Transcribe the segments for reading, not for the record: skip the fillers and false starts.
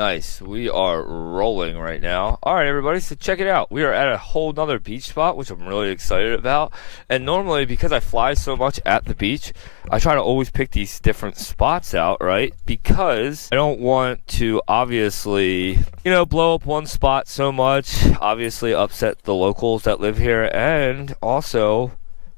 Nice. We are rolling right now. All right, everybody, so check it out. We are at a whole nother beach spot, which I'm really excited about. And normally, because I fly so much at the beach, I try to always pick these different spots out, right? Because I don't want to obviously, blow up one spot so much, obviously upset the locals that live here, and also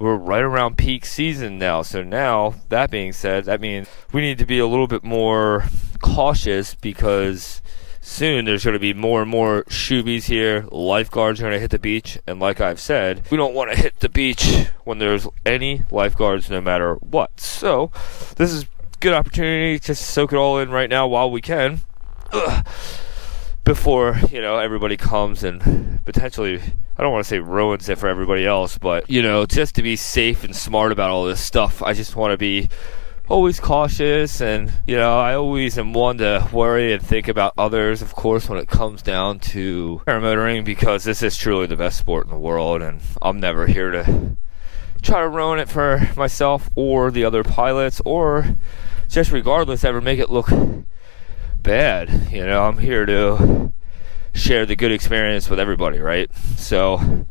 we're right around peak season now. So now, that being said, that means we need to be a little bit more cautious because soon there's going to be more and more shoobies here. Lifeguards are going to hit the beach. And like I've said, we don't want to hit the beach when there's any lifeguards no matter what. So this is a good opportunity to soak it all in right now while we can. Before, everybody comes and potentially, I don't want to say ruins it for everybody else, but, just to be safe and smart about all this stuff, I just want to be always cautious, and, I always am one to worry and think about others, of course, when it comes down to paramotoring, because this is truly the best sport in the world, and I'm never here to try to ruin it for myself or the other pilots, or just regardless, ever make it look bad. I'm here to share the good experience with everybody, right? So,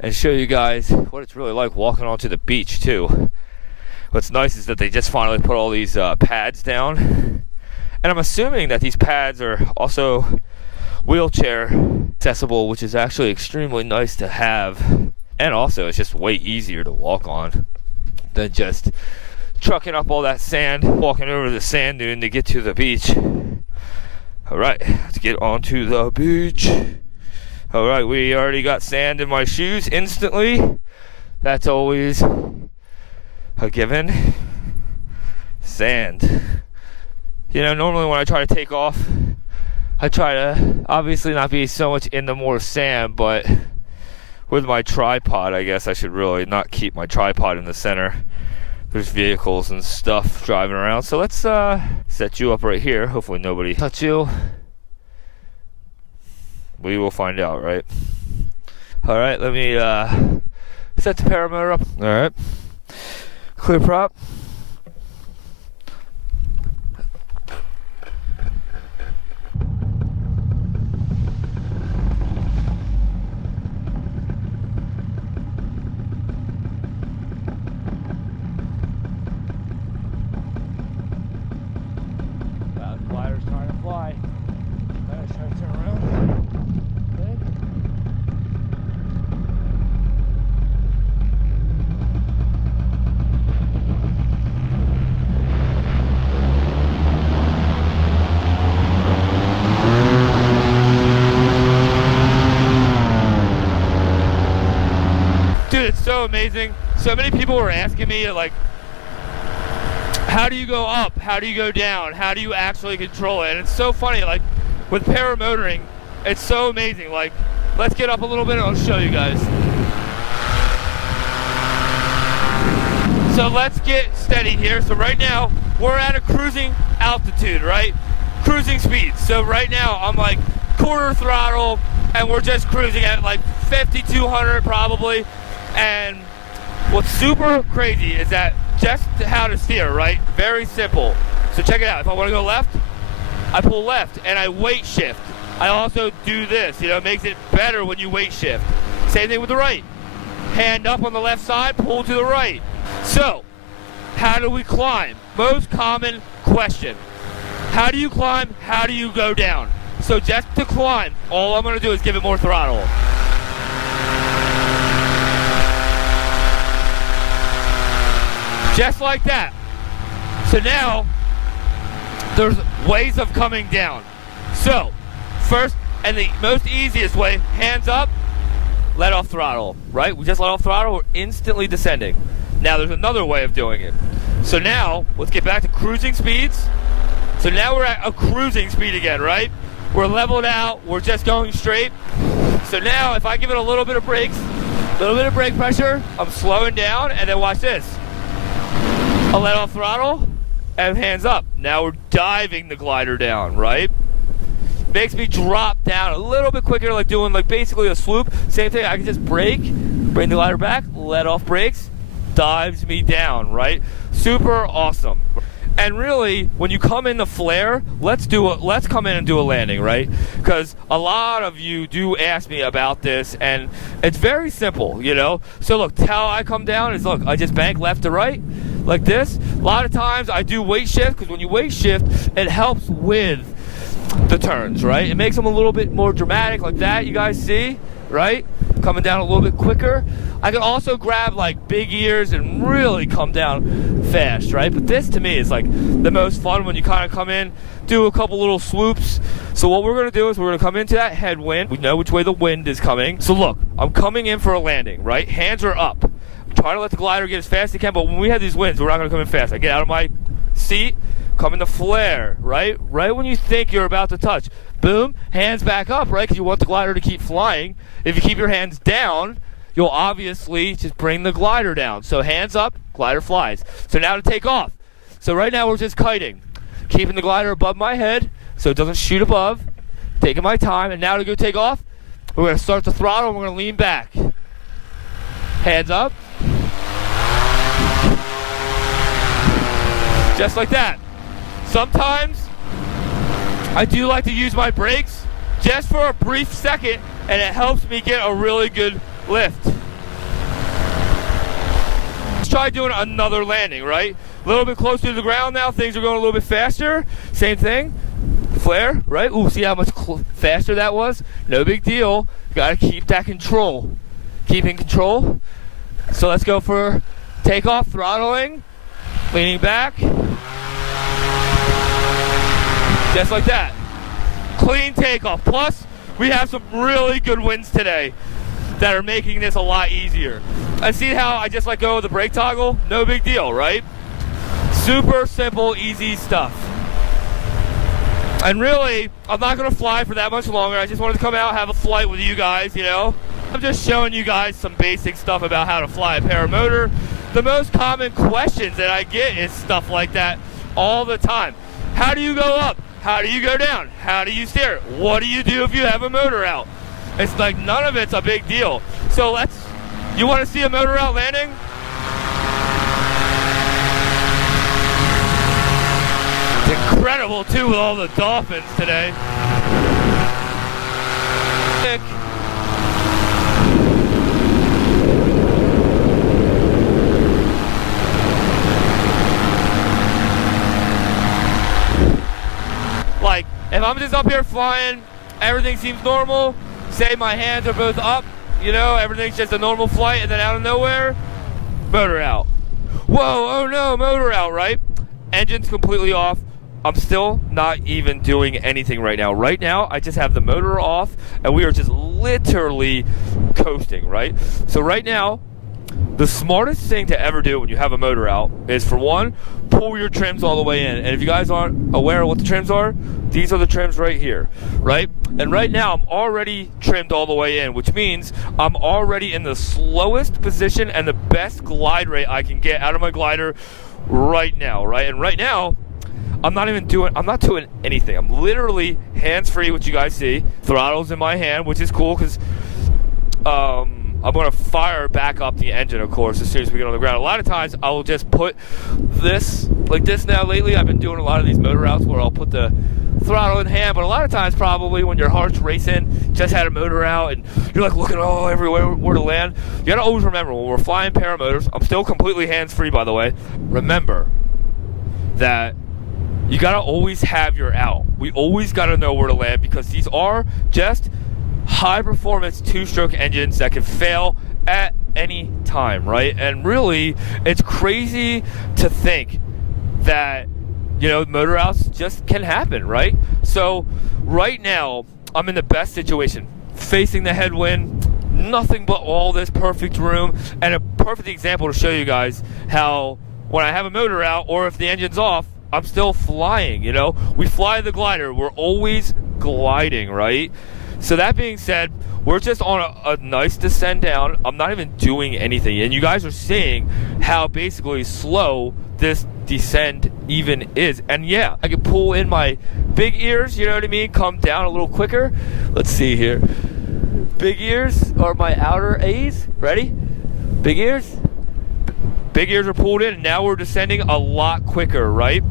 and show you guys what it's really like walking onto the beach too. What's nice is that they just finally put all these pads down, and I'm assuming that these pads are also wheelchair accessible, which is actually extremely nice to have. And also it's just way easier to walk on than just trucking up all that sand, walking over the sand dune to get to the beach. Alright, let's get onto the beach. Alright, we already got sand in my shoes instantly. That's always a given. Sand. Normally when I try to take off, I try to obviously not be so much in the more sand, but with my tripod, I guess I should really not keep my tripod in the center. There's vehicles and stuff driving around. So let's set you up right here. Hopefully nobody touch you. We will find out, right? All right, let me set the paramotor up. All right. Clear prop. Glider's trying to fly. Glider's trying to turn around. Okay. Dude, it's so amazing. So many people were asking me, like, how do you go up? How do you go down? How do you actually control it? And it's so funny, like, with paramotoring, it's so amazing. Like, let's get up a little bit and I'll show you guys. So let's get steady here. So right now, we're at a cruising altitude, right? Cruising speed. So right now, I'm like quarter throttle, and we're just cruising at like 5,200 probably. And what's super crazy is that just how to steer, right? Very simple. So check it out. If I want to go left, I pull left and I weight shift. I also do this, it makes it better when you weight shift. Same thing with the right. Hand up on the left side, pull to the right. So, how do we climb? Most common question. How do you climb? How do you go down? So just to climb, all I'm going to do is give it more throttle. Just like that. So now, there's ways of coming down. So, first, and the most easiest way, hands up, let off throttle, right? We just let off throttle, we're instantly descending. Now there's another way of doing it. So now, let's get back to cruising speeds. So now we're at a cruising speed again, right? We're leveled out, we're just going straight. So now, if I give it a little bit of brakes, a little bit of brake pressure, I'm slowing down, and then watch this. I'll let off throttle, and hands up. Now we're diving the glider down, right? Makes me drop down a little bit quicker, like doing like basically a swoop. Same thing, I can just brake, bring the glider back, let off brakes, dives me down, right? Super awesome. And really, when you come in the flare, let's come in and do a landing, right? Because a lot of you do ask me about this, and it's very simple, you know? So look, how I come down is, look, I just bank left to right, like this. A lot of times I do weight shift, because when you weight shift, it helps with the turns, right? It makes them a little bit more dramatic, like that, you guys see, right? Coming down a little bit quicker. I can also grab like big ears and really come down fast, right? But this to me is like the most fun when you kind of come in, do a couple little swoops. So what we're gonna do is we're gonna come into that headwind. We know which way the wind is coming. So look, I'm coming in for a landing, right? Hands are up. I'm trying to let the glider get as fast as it can, but when we have these winds, we're not gonna come in fast. I get out of my seat, come in the flare, right? Right when you think you're about to touch, boom, hands back up, right? Because you want the glider to keep flying. If you keep your hands down, you'll obviously just bring the glider down. So hands up, glider flies. So now to take off. So right now we're just kiting, keeping the glider above my head so it doesn't shoot above, taking my time. And now to go take off, we're gonna start the throttle and we're gonna lean back. Hands up. Just like that. Sometimes I do like to use my brakes just for a brief second, and it helps me get a really good lift. Let's try doing another landing, right? A little bit closer to the ground now, things are going a little bit faster. Same thing, flare, right? Ooh, see how much faster that was? No big deal. Gotta keep that control. Keep in control. So let's go for takeoff, throttling, leaning back. Just like that. Clean takeoff. Plus, we have some really good winds today that are making this a lot easier. And see how I just let go of the brake toggle? No big deal, right? Super simple, easy stuff. And really, I'm not gonna fly for that much longer. I just wanted to come out, have a flight with you guys, you know? I'm just showing you guys some basic stuff about how to fly a paramotor. The most common questions that I get is stuff like that all the time. How do you go up? How do you go down? How do you steer? What do you do if you have a motor out? It's like none of it's a big deal. So you want to see a motor out landing? It's incredible too with all the dolphins today. Like, if I'm just up here flying, everything seems normal, say my hands are both up, you know, everything's just a normal flight, and then out of nowhere, motor out. Whoa, oh no, motor out, right? Engine's completely off. I'm still not even doing anything right now. Right now, I just have the motor off, and we are just literally coasting, right? So right now, the smartest thing to ever do when you have a motor out is, for one, pull your trims all the way in. And if you guys aren't aware of what the trims are, these are the trims right here, right? And right now I'm already trimmed all the way in, which means I'm already in the slowest position and the best glide rate I can get out of my glider right now, right? And right now, I'm not doing anything. I'm literally hands-free, which you guys see. Throttle's in my hand, which is cool because I'm going to fire back up the engine, of course, as soon as we get on the ground. A lot of times, I will just put this, like this now lately. I've been doing a lot of these motor routes where I'll put the throttle in hand, but a lot of times, probably, when your heart's racing, just had a motor out, and you're like looking everywhere where to land. You got to always remember, when we're flying paramotors, I'm still completely hands-free, by the way. Remember that you got to always have your out. We always got to know where to land, because these are just high-performance two-stroke engines that can fail at any time, right? And really, it's crazy to think that, you know, motor outs just can happen, right? So right now, I'm in the best situation, facing the headwind, nothing but all this perfect room, and a perfect example to show you guys how when I have a motor out, or if the engine's off, I'm still flying, you know? We fly the glider. We're always gliding, right? So that being said, we're just on a nice descent down. I'm not even doing anything. And you guys are seeing how basically slow this descent even is. And yeah, I can pull in my big ears, you know what I mean? Come down a little quicker. Let's see here. Big ears are my outer A's. Ready? Big ears. Big ears are pulled in, and now we're descending a lot quicker, right?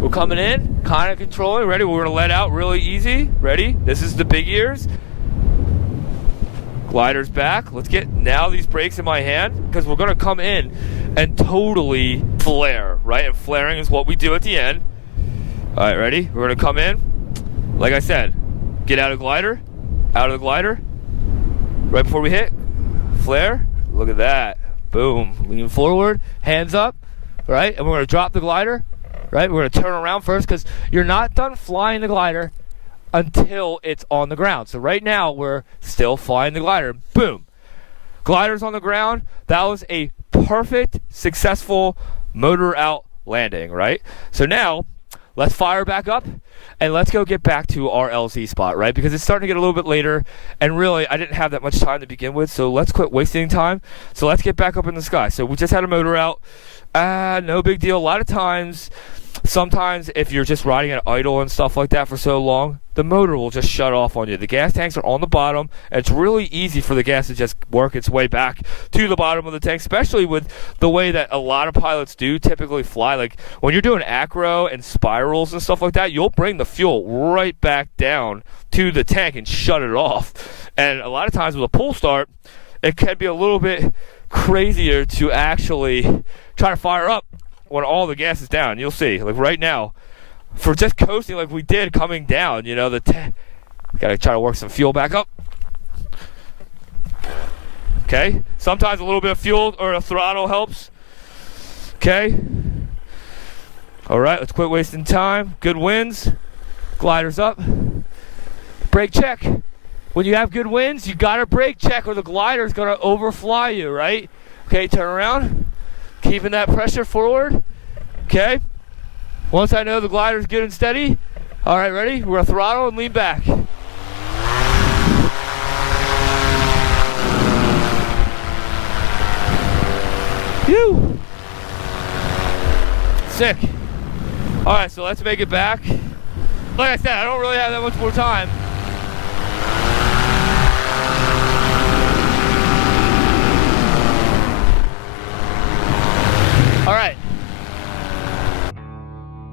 We're coming in, kind of controlling. Ready? We're gonna let out really easy. Ready? This is the big ears. Glider's back. Let's get now these brakes in my hand because we're gonna come in and totally flare, right? And flaring is what we do at the end. All right, ready? We're gonna come in. Like I said, get out of the glider, right before we hit. Flare. Look at that. Boom. Lean forward, hands up, right? And we're gonna drop the glider. Right, we're gonna turn around first because you're not done flying the glider until it's on the ground. So right now we're still flying the glider. Boom, glider's on the ground. That was a perfect, successful motor out landing. Right. So now let's fire back up and let's go get back to our LZ spot. Right, because it's starting to get a little bit later, and really I didn't have that much time to begin with. So let's quit wasting time. So let's get back up in the sky. So we just had a motor out. No big deal. A lot of times, sometimes if you're just riding at idle and stuff like that for so long, the motor will just shut off on you. The gas tanks are on the bottom, and it's really easy for the gas to just work its way back to the bottom of the tank, especially with the way that a lot of pilots do typically fly. Like when you're doing acro and spirals and stuff like that, you'll bring the fuel right back down to the tank and shut it off. And a lot of times with a pull start, it can be a little bit crazier to actually try to fire up when all the gas is down. You'll see, like right now, for just coasting like we did coming down, you know, gotta try to work some fuel back up. Okay, sometimes a little bit of fuel or a throttle helps. Okay, all right, let's quit wasting time. Good winds, gliders up, brake check. When you have good winds, you gotta brake check or the glider's gonna overfly you, right? Okay, turn around, keeping that pressure forward. Okay, once I know the glider's good and steady, all right, ready? We're gonna throttle and lean back. Phew. Sick. All right, so let's make it back. Like I said, I don't really have that much more time. All right.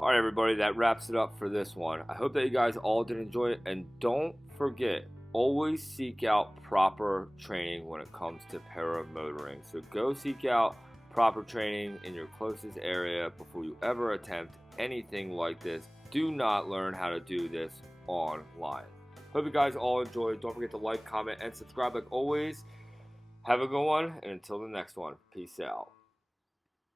All right, everybody, that wraps it up for this one. I hope that you guys all did enjoy it, and don't forget, always seek out proper training when it comes to paramotoring. So go seek out proper training in your closest area before you ever attempt anything like this. Do not learn how to do this online. Hope you guys all enjoyed. Don't forget to like, comment, and subscribe like always. Have a good one, and until the next one, peace out.